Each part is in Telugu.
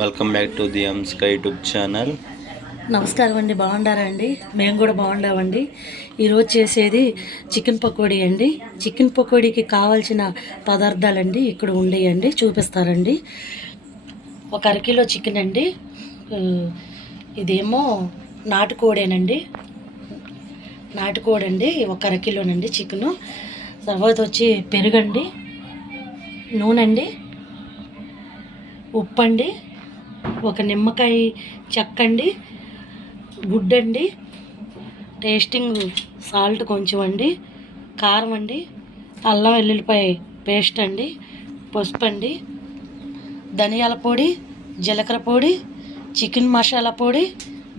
Welcome back to the sky YouTube channel. నమస్కారం అండి, బాగుండారా అండి? మేము కూడా బాగుండామండి. ఈరోజు చేసేది చికెన్ పకోడీ అండి. చికెన్ పకోడీకి కావాల్సిన పదార్థాలండి ఇక్కడ ఉండేయండి, చూపిస్తారండి. ఒక అరకిలో చికెన్ అండి, ఇదేమో నాటుకోడేనండి, నాటుకోడండి. ఒక అరకిలోనండి చికెను. తర్వాత వచ్చి పెరుగండి, నూనె అండి, ఉప్పు అండి, ఒక నిమ్మకాయ చెక్కండి, గుడ్డండి, టేస్టింగ్ సాల్ట్ కొంచెం అండి, కారం అండి, అల్లం వెల్లుల్లిపాయ పేస్ట్ అండి, పసుపు అండి, ధనియాల పొడి, జీలకర్ర పొడి, చికెన్ మసాలా పొడి,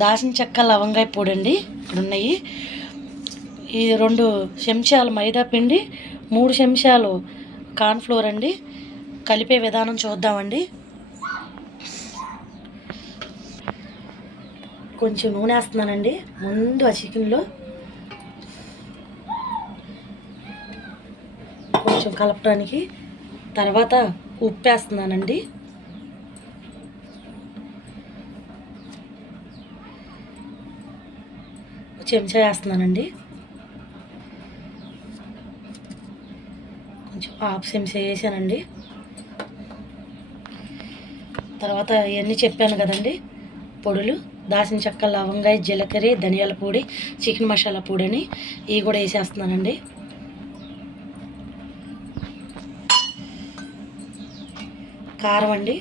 దాల్చిన చెక్క లవంగాయ పొడి అండి ఇక్కడ ఉన్నాయి. ఈ 2 చెంచాలు మైదా పిండి, 3 చెంచాలు కార్న్ఫ్లోర్ అండి. కలిపే విధానం చూద్దామండి. కొంచెం నూనె వేస్తున్నానండి ముందు ఆ చికెన్లో, కొంచెం కలపడానికి. తర్వాత ఉప్పు వేస్తున్నానండి, చెంచా వేస్తున్నానండి, కొంచెం హాఫ్ చెంచా వేసానండి. తర్వాత ఇవన్నీ చెప్పాను కదండి పొడులు, దాల్చిన చెక్క లవంగాయ జీలకర్ర ధనియాల పొడి చికెన్ మసాలా పొడి అని ఇవి కూడా వేసేస్తున్నానండి. కారం అండి,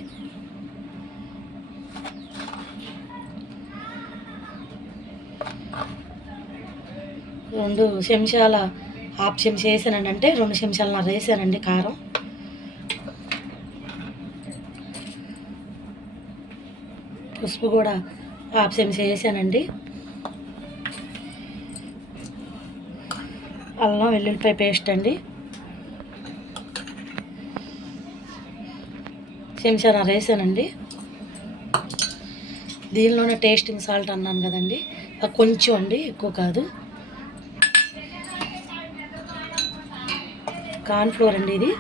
రెండు చెంచాల హాఫ్ చెంచా వేసానండి, అంటే 2 చెంచాలన్నర వేసానండి కారం. పసుపు కూడా హాఫ్ చెంచా వేసానండి. అల్లం వెల్లుల్లిపాయ పేస్ట్ అండి చెంచాన్నర వేసానండి. దీనిలోనే టేస్టింగ్ సాల్ట్ అన్నాను కదండి, అది కొంచెం అండి, ఎక్కువ కాదు. కార్న్ఫ్లోర్ అండి, ఇది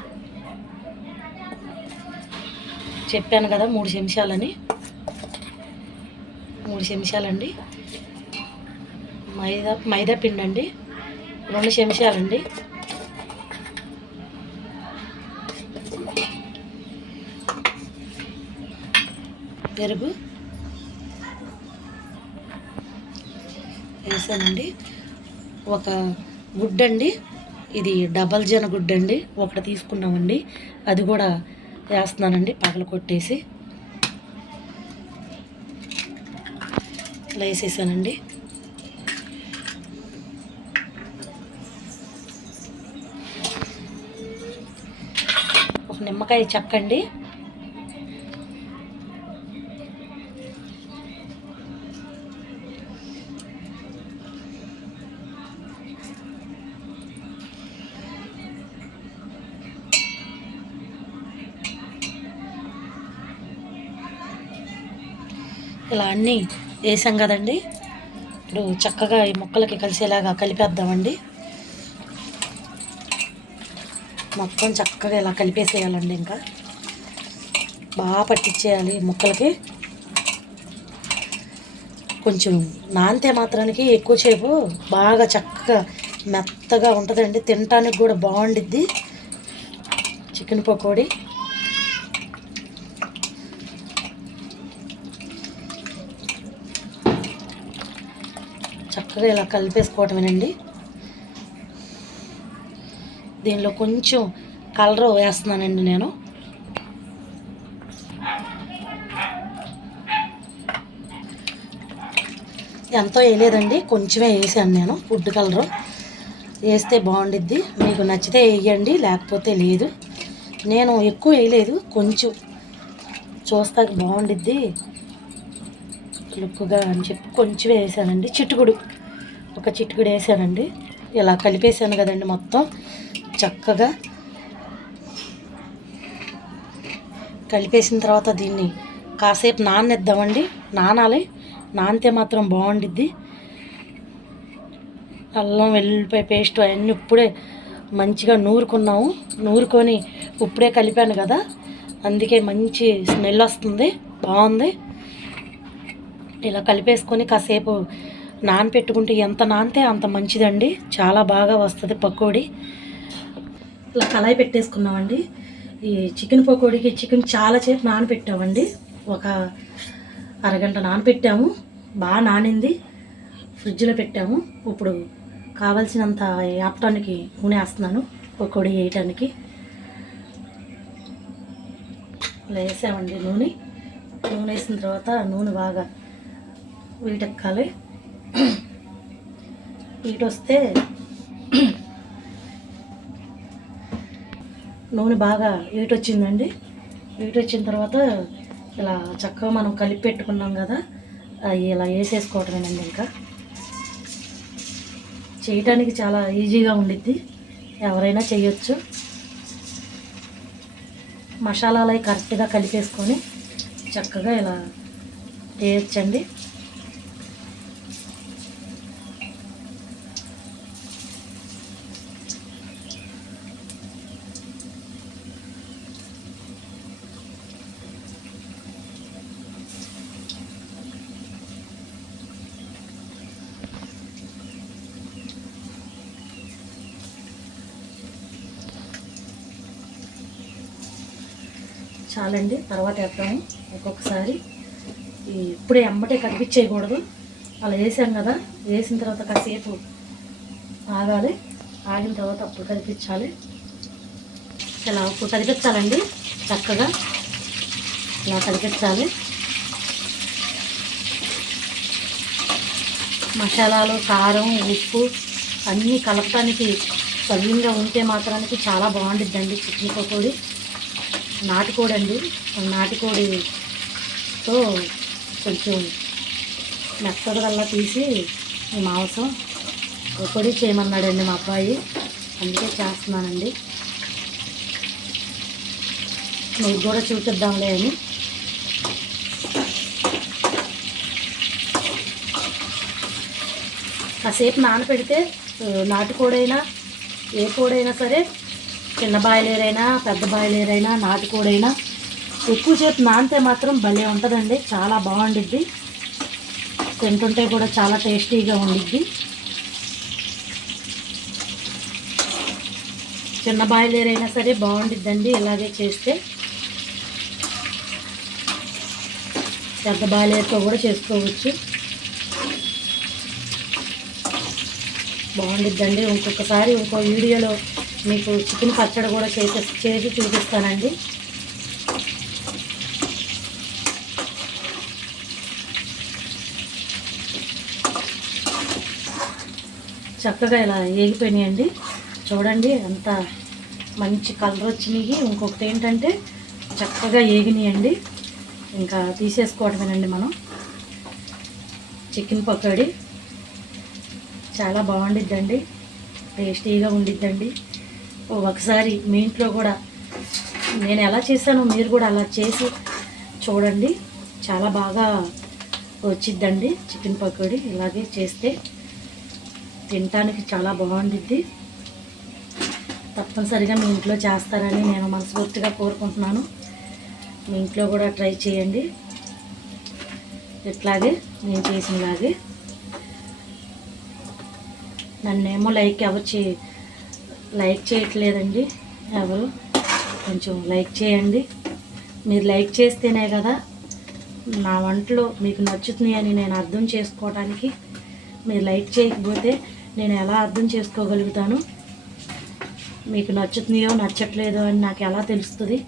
చెప్పాను కదా 3 చెంచాలని, 3 చెంచాలండి. మైదా పిండి అండి 2 చెంచాలండి. పెరుగు వేసానండి. ఒక గుడ్డండి, ఇది డబల్ జన గుడ్డండి, ఒకటి తీసుకున్నామండి, అది కూడా వేస్తున్నానండి పగల కొట్టేసి. ఇలా వేసేసానండి. ఒక నిమ్మకాయ చెక్కండి, ఇలా అన్నీ వేసాం కదండి. ఇప్పుడు చక్కగా ఈ ముక్కలకి కలిసేలాగా కలిపేద్దామండి. మొత్తం చక్కగా ఇలా కలిపేసేయాలండి, ఇంకా బాగా పట్టించేయాలి ముక్కలకి. కొంచెం నానితే మాత్రానికి ఎక్కువసేపు బాగా చక్కగా మెత్తగా ఉంటుందండి, తినటానికి కూడా బాగుండిద్ది చికెన్ పకోడీ. చక్కగా ఇలా కలిపేసుకోవటమేనండి. దీనిలో కొంచెం కలర్ వేస్తున్నానండి నేను, ఎంతో వేయలేదండి, కొంచెమే వేసాను నేను. ఫుడ్ కలరు వేస్తే బాగుండిద్ది, మీకు నచ్చితే వేయండి, లేకపోతే లేదు. నేను ఎక్కువ వేయలేదు, కొంచెం చూస్తాకి బాగుండిద్ది లుక్గా అని చెప్పి కొంచెమే వేసానండి. ఒక చిటుకుడు వేసానండి. ఇలా కలిపేసాను కదండి మొత్తం చక్కగా. కలిపేసిన తర్వాత దీన్ని కాసేపు నాననిద్దామండి. నానితే మాత్రం బాగుండిద్ది. అల్లం వెల్లుల్లిపాయ పేస్ట్ అవన్నీ ఇప్పుడే మంచిగా నూరుకొని ఇప్పుడే కలిపాను కదా, అందుకే మంచి స్మెల్ వస్తుంది. బాగుంది. ఇలా కలిపేసుకొని కాసేపు నానపెట్టుకుంటే ఎంత నానితే అంత మంచిదండి, చాలా బాగా వస్తుంది పకోడీ. ఇలా కళాయి పెట్టేసుకున్నామండి. ఈ చికెన్ పకోడీకి చికెన్ చాలా సేపు నానపెట్టామండి, ఒక అరగంట నానపెట్టాము. బాగా నానింది, ఫ్రిడ్జ్లో పెట్టాము. ఇప్పుడు కావాల్సినంత వేపటానికి నూనె వేస్తున్నాను, పకోడీ వేయటానికి. ఇలా వేసామండి నూనె వేసిన తర్వాత నూనె బాగా వీటెక్కాలి. వీటొస్తే నూనె బాగా వీటొచ్చిందండి. వీటొచ్చిన తర్వాత ఇలా చక్కగా మనం కలిపి పెట్టుకున్నాం కదా, అవి ఇలా వేసేసుకోవటమేనండి. ఇంకా చేయటానికి చాలా ఈజీగా ఉండిద్ది, ఎవరైనా చేయొచ్చు. మసాలాలు అవి కరెక్ట్గా కలిపేసుకొని చక్కగా ఇలా వేయచ్చండి. చాలండి, తర్వాత వేద్దాము ఒక్కొక్కసారి. ఇప్పుడే అమ్మటే కనిపించేయకూడదు, అలా వేసాం కదా, వేసిన తర్వాత కాసేపు ఆగాలి. ఆగిన తర్వాత అప్పుడు కనిపించాలి. ఇలా అప్పుడు కనిపించాలండి, చక్కగా ఇలా కనిపించాలి. మసాలాలు, కారం, ఉప్పు అన్నీ కలపడానికి సవ్యంగా ఉంటే మాత్రానికి చాలా బాగుండిద్దండి చికెన్ పకోడీ. నాటుకోడి అండి, నాటుకోడితో కొంచెం మెత్తగా తీసి ఈ మాంసం పకోడీ చేయమన్నాడండి మా అబ్బాయి, అందుకే చేస్తున్నానండి. మీకు కూడా చూపిద్దాంలే అని. కాసేపు నానపెడితే నాటుకోడైనా ఏ కోడైనా సరే, చిన్న బాయిలేరైనా పెద్ద బాయిలేరైనా నాటుకోడైనా ఎక్కువసేపు నానితే మాత్రం భలే ఉంటుందండి, చాలా బాగుండిద్ది. తింటుంటే కూడా చాలా టేస్టీగా ఉండిద్ది. చిన్న బాయిలేరైనా సరే బాగుండిద్దండి ఇలాగే చేస్తే. పెద్ద బాయిలేరుతో కూడా చేసుకోవచ్చు, బాగుండిద్దండి. ఇంకొకసారి ఇంకో వీడియోలో మీకు చికెన్ పచ్చడి కూడా చేసి చూపిస్తానండి. చక్కగా ఇలా ఏగిపోయినాయండి, చూడండి ఎంత మంచి కలర్ వచ్చినాయి. ఇంకొకటి ఏంటంటే చక్కగా ఏగినాయండి, ఇంకా తీసేసుకోవడమేనండి మనం. చికెన్ పకోడీ చాలా బాగుండిద్దండి, టేస్టీగా ఉండిద్దండి. ఒకసారి మీ ఇంట్లో కూడా నేను ఎలా చేశానో మీరు కూడా అలా చేసి చూడండి, చాలా బాగా వచ్చిద్దండి చికెన్ పకోడీ. ఇలాగే చేస్తే తినటానికి చాలా బాగుండిద్ది. తప్పనిసరిగా మీ ఇంట్లో చేస్తారని నేను మనస్ఫూర్తిగా కోరుకుంటున్నాను. మీ ఇంట్లో కూడా ట్రై చేయండి ఇట్లాగే నేను చేసినలాగే. నన్నేమో లైక్ చేయట్లేదండి ఎవరు, కొంచెం లైక్ చేయండి. మీరు లైక్ చేస్తేనే కదా నా వంటలు మీకు నచ్చుతున్నాయి అని నేను అర్థం చేసుకోవడానికి. మీరు లైక్ చేయకపోతే నేను ఎలా అర్థం చేసుకోగలుగుతాను, మీకు నచ్చుతున్నాయో నచ్చట్లేదో అని నాకు ఎలా తెలుస్తుంది?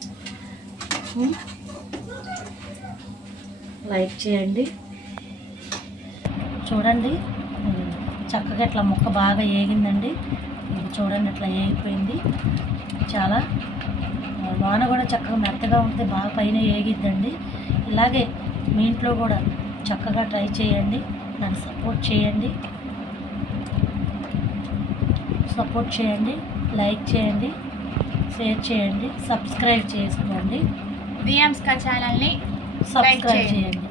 లైక్ చేయండి. చూడండి చక్కగా ఇట్లా ముక్క బాగా ఏగిందండి, ఇది చూడండి ఇట్లా ఏగిపోయింది. చాలా లోన కూడా చక్కగా మెత్తగా ఉంటే బాగా పైన ఏగిద్దండి. ఇలాగే మీ ఇంట్లో కూడా చక్కగా ట్రై చేయండి, నన్ను సపోర్ట్ చేయండి, లైక్ చేయండి, షేర్ చేయండి, సబ్స్క్రైబ్ చేసుకోండి. దియాంస్కా ఛానల్ని సబ్స్క్రైబ్ చేయండి.